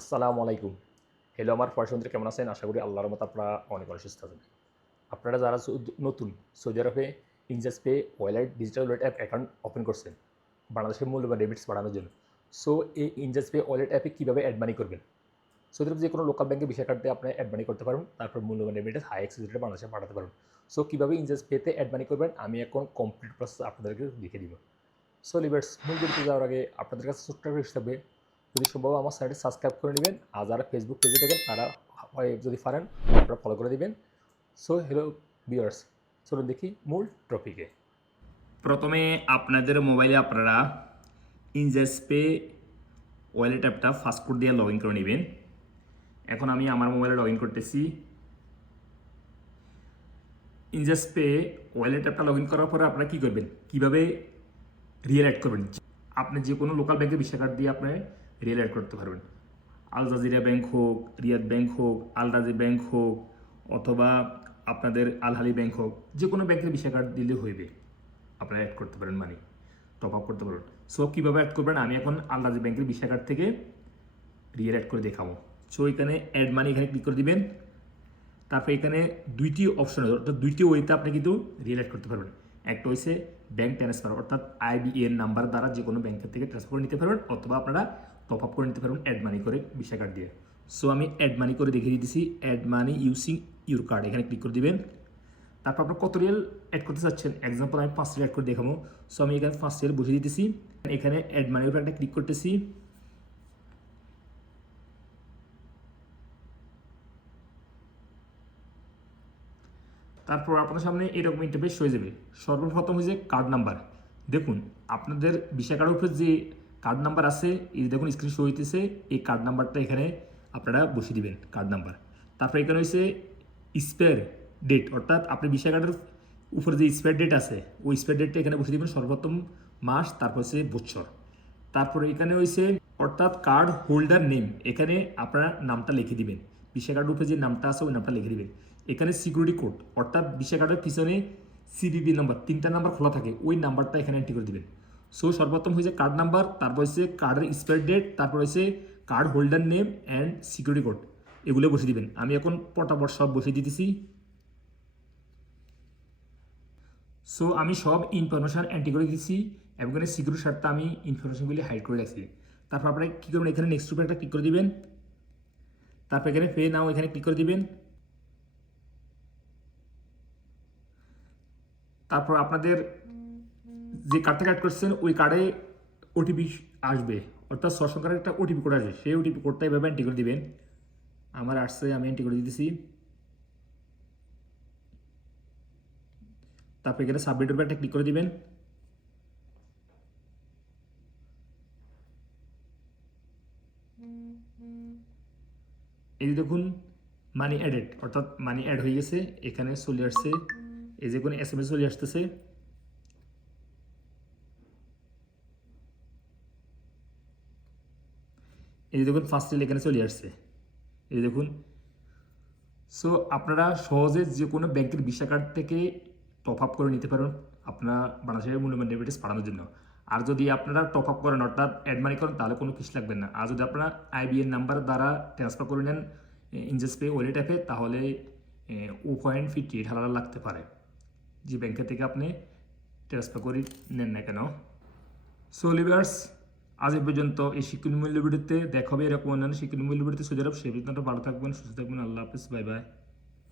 আসসালামু আলাইকুম। হ্যালো আমার পয়সন্ত্রী কেমন আছেন? আশা করি আল্লাহর রহমতে আপনারা অনেক সুস্থ আছেন। আপনারা যারা নতুন সৌদি আরবে ইনজাস্ট pay wallet digital wallet app account open করছেন বাংলাদেশের মূল্যবান রেমিটস বাড়ানোর জন্য। সো এই ইনজাস্ট পে ওয়ালেট অ্যাপে কীভাবে অ্যাড মানি করবেন? সৌদি আরবে যে কোনো লোকাল ব্যাংকে ভিসা কার্ড দিয়ে আপনি অ্যাড মানি করতে পারবেন। তারপর মূল্যবান রেমিটেন্স হাই এক্সেস রেটে বাংলাদেশে পাঠাতে পারবেন। সো কীভাবে ইনজাস্ট পেতে অ্যাড মানি করবেন আমি এখন কমপ্লিট প্রসেস আপনাদেরকে দেখিয়ে দিব। সো লিভার্স মূল ভিডিওতে যাওয়ার আগে আপনাদের কাছে ছোট্ট একটা রিকোয়েস্ট থাকবে, যদি সম্ভব আমার চ্যানেলটি সাবস্ক্রাইব করে নেবেন। আর যারা ফেসবুক পেজে দেখেন তারা যদি পারেন আপনারা ফলো করে দিবেন। সো হ্যালো ভিউয়ার্স, চলুন দেখি মূল টপিকে। প্রথমে আপনাদের মোবাইলে আপনারা ইনজাস্ট পে ওয়ালেট অ্যাপটা ফাস্টফুড দিয়ে লগ ইন করে নেবেন। এখন আমি আমার মোবাইলে লগ ইন করতেছি। ইনজাস্ট পে ওয়ালেট অ্যাপটা লগ ইন করার পরে আপনারা কী করবেন, কীভাবে রিয়েল অ্যাড করবেন। আপনি যে কোনো লোকাল ব্যাংকের ভিসা কার্ড দিয়ে আপনি রিয়েল অ্যাড করতে পারবেন। আল জাজিরা ব্যাংক হোক, রিয়াদ ব্যাংক হোক, আল রাজি ব্যাংক হোক, অথবা আপনাদের আলহালি ব্যাংক হোক, যে কোনো ব্যাংকের ভিসা কার্ড দিলে হইবে, আপনারা অ্যাড করতে পারেন, মানি টপ আপ করতে পারবেন। সো কীভাবে অ্যাড করবেন আমি এখন আল রাজি ব্যাংকের ভিসা কার্ড থেকে রিয়েল অ্যাড করে দেখাবো। সো এখানে অ্যাড মানি এখানে ক্লিক করে দিবেন। তারপর এখানে দুইটি অপশন আছে, অর্থাৎ দুইটি ওয়েতে আপনি কিন্তু রিয়েল অ্যাড করতে পারবেন। একটা হচ্ছে ব্যাংক ট্রান্সফার, অর্থাৎ আইবিএন নাম্বার দ্বারা যে কোনো ব্যাংকের থেকে ট্রান্সফার করে নিতে পারবেন, অথবা আপনারা টপ আপ করে নিতে পারবেন অ্যাড মানি করে ভিসা কার্ড দিয়ে। সো আমি অ্যাড মানি করে দেখিয়ে দিতেছি। Add money using your card এখানে ক্লিক করে দিবেন। তারপর আপনার কত রিয়েল অ্যাড করতে চাচ্ছেন, এক্সাম্পল আমি 5 রিয়েল অ্যাড করে দেখাবো। সো আমি এখানে 5 রিয়েল বসিয়ে দিতেছি। এখানে অ্যাড মানির উপর একটা ক্লিক করতেছি। তারপর আপনার সামনে এরকম ইন্টারফেস হয়ে যাবে। সর্বপ্রথম হয়েছে কার্ড নাম্বার। দেখুন আপনাদের ভিসা কার্ডের উপরে যে কার্ড নাম্বার আছে, এই দেখুন স্ক্রিন শো হইতেছে, এই কার্ড নাম্বারটা এখানে আপনারা বসিয়ে দিবেন কার্ড নাম্বার। তারপর এখানে হয়েছে স্পেয়ার ডেট, অর্থাৎ আপনি ভিসা কার্ডের উপরে যে স্পেয়ার ডেট আছে ওই স্পেয়ার ডেটটা এখানে বসিয়ে দিবেন, সর্বপ্রথম মাস, তারপর হচ্ছে বছর। তারপরে এখানে হয়েছে অর্থাৎ কার্ড হোল্ডার নেম, এখানে আপনার নামটা লিখে দিবেন, ভিসা কার্ডের উপরে যে নামটা আছে ওই নামটা লিখে দিবেন। এখানে সিকিউরিটি কোড, অর্থাৎ ভিসা কার্ডের পিছনে সিবিবি নাম্বার 3টা নাম্বার খোলা থাকে, ওই নাম্বারটা এখানে এন্ট্রি করে দিবেন। সো সর্বপ্রথম হয়েছে কার্ড নাম্বার, তারপর হচ্ছে কার্ডের এক্সপায়ার ডেট, তারপর হচ্ছে card holder name and security code, এগুলো বসিয়ে দিবেন। আমি এখন পটাপট সব বসিয়ে দিতেছি। সো আমি সব ইনফরমেশান এন্ট্রি করে দিচ্ছি এবং এখানে সিকিউরিটি স্বার্থে আমি ইনফরমেশনগুলি হাইড করে রাখছি। তারপর আপনারা কী করবেন, এখানে নেক্সট উপরে একটা ক্লিক করে দিবেন। তারপর এখানে পে নাও এখানে ক্লিক করে দিবেন। তারপর আপনাদের যে কার্ড থেকে অ্যাড করছেন ওই কার্ডে ওটিপি আসবে, অর্থাৎ 6 সংখ্যার একটা ওটিপি কোড আসবে, সেই ওটিপি কোডটা এভাবে এন্ট্রি করে দিবেন। আমার আসছে, আমি এন্ট্রি করে দিতেছি। তারপর এখানে সাবমিটের উপর একটা ক্লিক করে দিবেন। এই যে দেখুন মানি অ্যাডেড, অর্থাৎ মানি অ্যাড হয়ে গেছে, এখানে চলে আসছে, এই যে কোনো SMS চলে আসতেছে। এই যে দেখুন ফার্স্ট রিল এখানে চলে আসছে, এই দেখুন। সো আপনারা সহজে যে কোনো ব্যাংকের ভিসা কার্ড থেকে টপ আপ করে নিতে পারেন আপনার বাংলাদেশের মূল্যবান রেমিটেন্স পাঠানোর জন্য। আর যদি আপনারা টপ আপ করেন, অর্থাৎ অ্যাড মানি করেন, তাহলে কোনো কিছু লাগবে না। আর যদি আপনারা আইবিএন নাম্বার দ্বারা ট্রান্সফার করে নেন ইনজাস্ট পে ওয়ালেট অ্যাপে, তাহলে 0.58 লাগতে পারে, যে ব্যাংকের থেকে আপনি ট্রান্সফার করে নেন না কেন। সো লিভার্স, আজ এ পর্যন্ত এই শিক্ষণীয় মূল্য ভিডিওতে দেখা হবে এরকম অন্যান্য শিক্ষণীয় মূল্য ভিডিওতে। সৌদি আরব, সে পর্যন্ত ভালো থাকবেন, সুস্থ থাকবেন। আল্লাহ হাফিজ, বাই বাই।